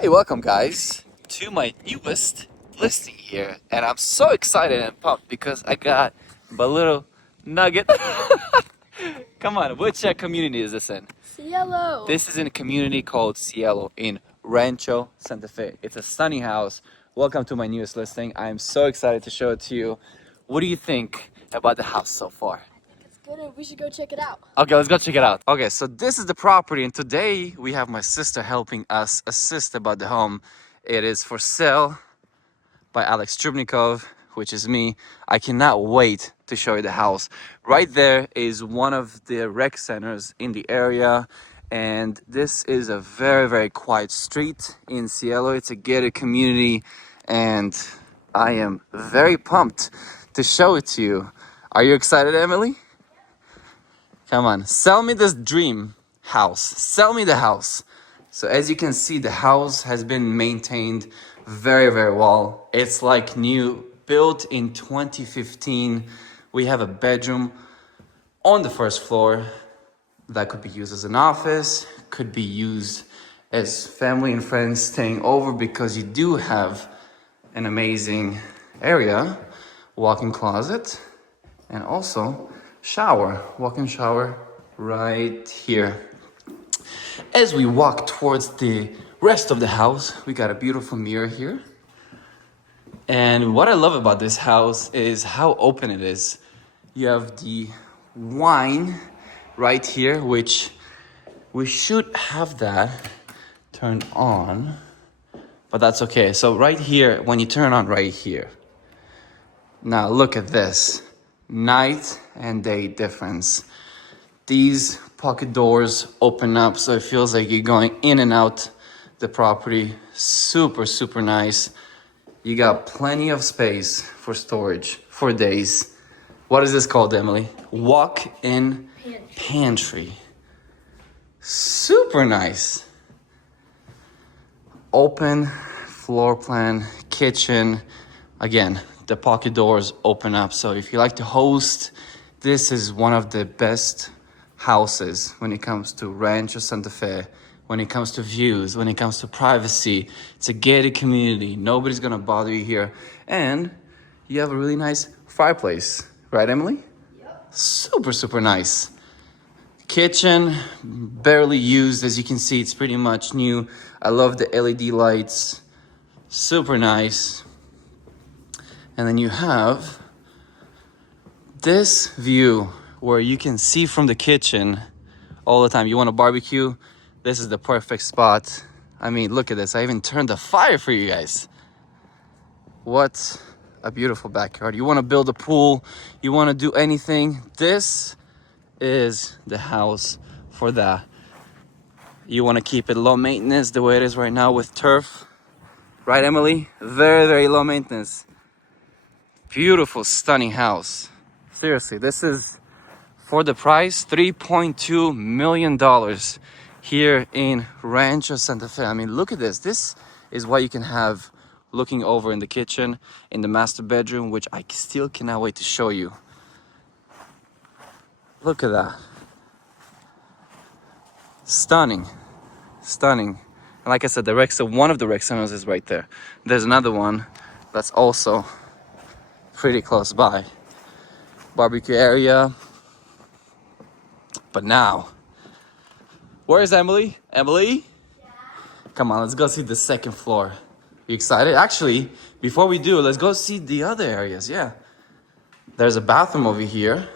Hey, welcome guys to my newest listing here, and I'm so excited and pumped because I got my little nugget. Come on, which community is this in? Cielo. This is in a community called Cielo in Rancho Santa Fe. It's a stunning house. Welcome to my newest listing. I am so excited to show it to you. What do you think about the house so far? It's good and we should go check it out. Okay, let's go check it out. Okay, so this is the property, and today we have my sister helping us assist about the home. It is for sale by Alex Trubnikov, which is me. I cannot wait to show you the house. Right there is one of the rec centers in the area, and this is a very, very quiet street in Cielo. It's a gated community, and I am very pumped to show it to you. Are you excited, Emily? Come on, sell me this dream house. Sell me the house. So as you can see, the house has been maintained very, very well. It's like new, built in 2015. We have a bedroom on the first floor that could be used as an office, could be used as family and friends staying over, because you do have an amazing area, walk-in closet, and also shower, walk-in shower right here. As we walk towards the rest of the house, we got a beautiful mirror here. And what I love about this house is how open it is. You have the wine right here, which we should have that turned on, but that's okay. So right here, when you turn on right here, now look at this. Night and day difference. These pocket doors open up so it feels like you're going in and out the property. Super, super nice. You got plenty of space for storage for days. What is this called, Emily? Walk-in pantry. Super nice. Open floor plan, kitchen. Again, the pocket doors open up, so if you like to host, this is one of the best houses when it comes to Rancho Santa Fe, when it comes to views, when it comes to privacy. It's a gated community. Nobody's gonna bother you here, and you have a really nice fireplace, right, Emily? Yep. Super, super nice. Kitchen, barely used. As you can see, it's pretty much new. I love the LED lights. Super nice. And then you have this view where you can see from the kitchen all the time. You want to barbecue? This is the perfect spot. I mean, look at this. I even turned the fire for you guys. What a beautiful backyard. You want to build a pool, you want to do anything, this is the house for that. You want to keep it low maintenance the way it is right now with turf. Right, Emily? Very, very low maintenance. Beautiful, stunning house. Seriously, this is, for the price, $3.2 million here in Rancho Santa Fe. I mean, look at this. This is what you can have looking over in the kitchen, in the master bedroom, which I still cannot wait to show you. Look at that. Stunning, stunning. And like I said, one of the rec centers is right there. There's another one that's also pretty close by. Barbecue area. But now, where's Emily? Emily? Yeah. Come on, let's go see the second floor. You excited? Actually, before we do, let's go see the other areas. Yeah. There's a bathroom over here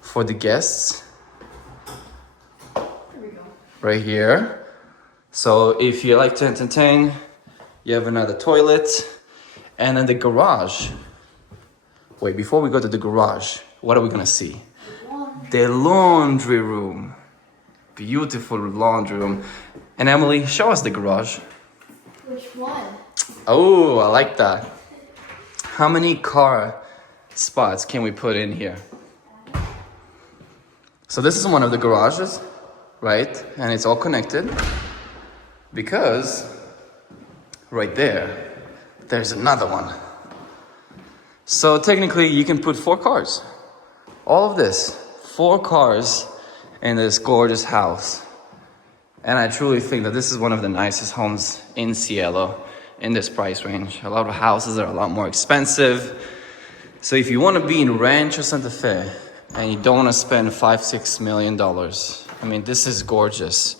for the guests. Here we go. Right here. So if you like to entertain, you have another toilet. And then the garage. Wait, before we go to the garage, what are we gonna see? The laundry room. Beautiful laundry room. And Emily, show us the garage. Which one? Oh, I like that. How many car spots can we put in here? So this is one of the garages, right? And it's all connected because right there's another one. So technically you can put 4 cars. All of this, 4 cars in this gorgeous house. And I truly think that this is one of the nicest homes in Cielo in this price range. A lot of houses are a lot more expensive. So if you want to be in Rancho Santa Fe and you don't want to spend $5-6 million, I mean, this is gorgeous.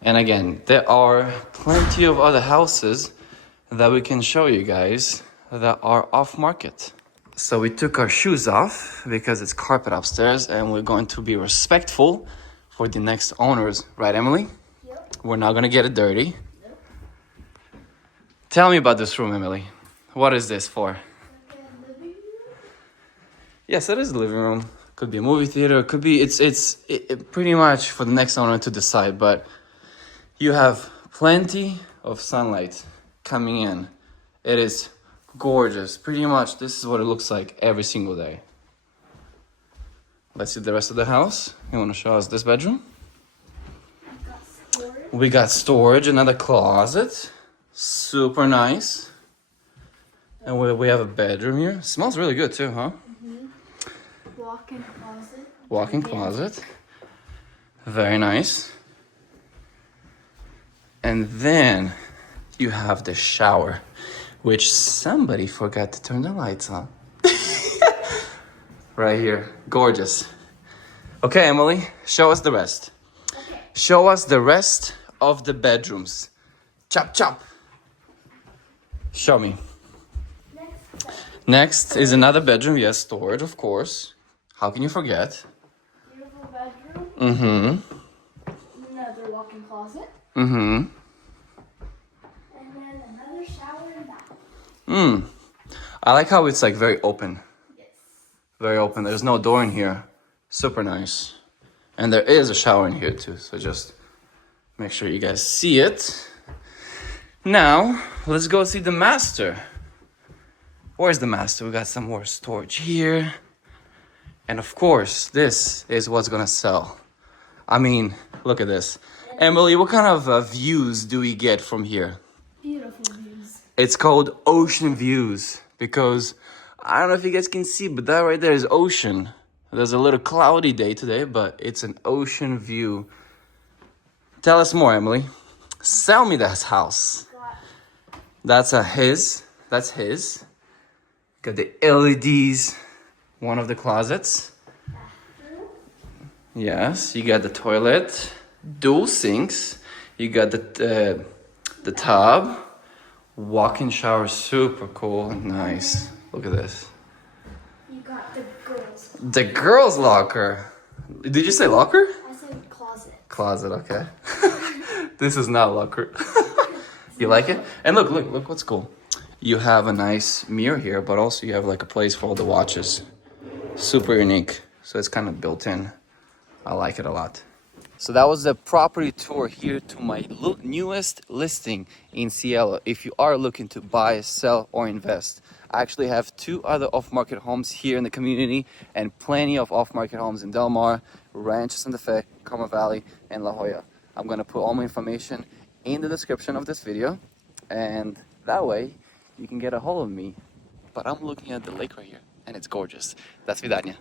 And again, there are plenty of other houses that we can show you guys that are off market. So we took our shoes off because it's carpet upstairs and we're going to be respectful for the next owners, right, Emily? Yep. We're not gonna get it dirty. Yep. Tell me about this room, Emily. What is this for? Living room? Yes, it is a living room. Could be a movie theater. It could be. It's pretty much for the next owner to decide. But you have plenty of sunlight coming in. It is gorgeous. Pretty much, this is what it looks like every single day. Let's see the rest of the house. You want to show us this bedroom? We got storage, another closet. Super nice. And we have a bedroom here. Smells really good too, huh? Mm-hmm. Walk-in closet. Walk-in closet. Very nice. And then you have the shower, which somebody forgot to turn the lights on. Right here. Gorgeous. Okay, Emily, show us the rest. Okay. Show us the rest of the bedrooms. Chop, chop. Show me. Next is another bedroom. Yes, storage, of course. How can you forget? Beautiful bedroom. Mm-hmm. Another walk-in closet. Mm-hmm. And then another shower and bath. I like how it's like very open. Yes. Very open. There's no door in here. Super nice. And there is a shower in here too. So just make sure you guys see it. Now, let's go see the master. Where's the master? We got some more storage here. And of course, this is what's gonna sell. I mean, look at this. Emily, what kind of views do we get from here? Beautiful views. It's called ocean views because I don't know if you guys can see, but that right there is ocean. There's a little cloudy day today, but it's an ocean view. Tell us more, Emily. Sell me this house. That's his. That's his. Got the LEDs. One of the closets. Yes, you got the toilet. Dual sinks. You got the tub. Walk-in shower, super cool. Nice. Look at this. You got the girls. The girls' locker. Did you say locker? I said closet. Closet, okay. This is not locker. You like it? And look what's cool. You have a nice mirror here, but also you have like a place for all the watches. Super unique. So it's kind of built in. I like it a lot. So that was the property tour here to my newest listing in Cielo. If you are looking to buy, sell, or invest, I actually have 2 other off-market homes here in the community and plenty of off-market homes in Del Mar, Rancho Santa Fe, Carmel Valley, and La Jolla. I'm gonna put all my information in the description of this video, and that way you can get a hold of me. But I'm looking at the lake right here, and it's gorgeous. До свидания.